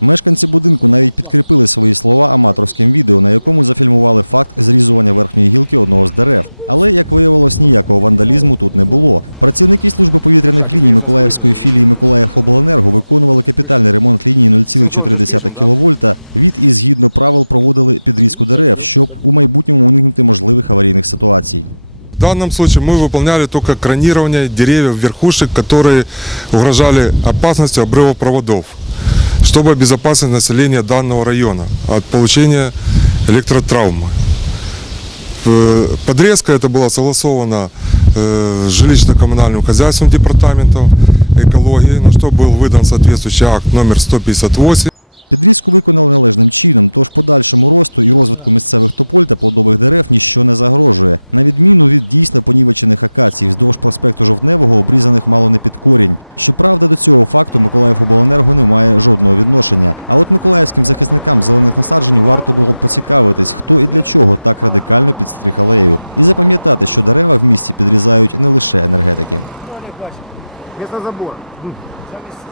Мешканці будинку навіть підкріпили свої слова аматорським відео, на якому зафільмували факт зрізування верхньої гілки одного з дерев. Але, як виявилось, ніякого вандалізму тут не було. Працівники служби повітряних ліній Миколаївської філії Миколаївобленерго виконували капітальний ремонт лінії 0,4 кВт від і згідно правил проводили підрізку дерев, щоб у майбутньому уникнути можливих аварійних ситуацій. В данном случае мы выполняли только кронирование деревьев, верхушек, которые угрожали опасностью обрыва проводов, чтобы обезопасить население данного района от получения электротравмы. Э, Подрезка это была согласована э, с жилищно-коммунальным хозяйством департаментом экологии, на что был выдан соответствующий акт номер 158. Підрізку виконали належним чином, тож подальшому росту і розвитку місцевих тополь та плодових дерев ніщо не загрожує. На відміну від дійсно понівечених акацій, вздовж проспекту Жовтневого обрізаних мало не під корінь. Щоправда, до цього факту Миколаївобленерго не має жодного відношення. А от миколаївським захисникам зелених насаджень варто було б поцікавитись, хто і для чого так радикально підстриг алею. І запам'ятати, що дерева в місті підрізають не лише енергетики. Вместо забора.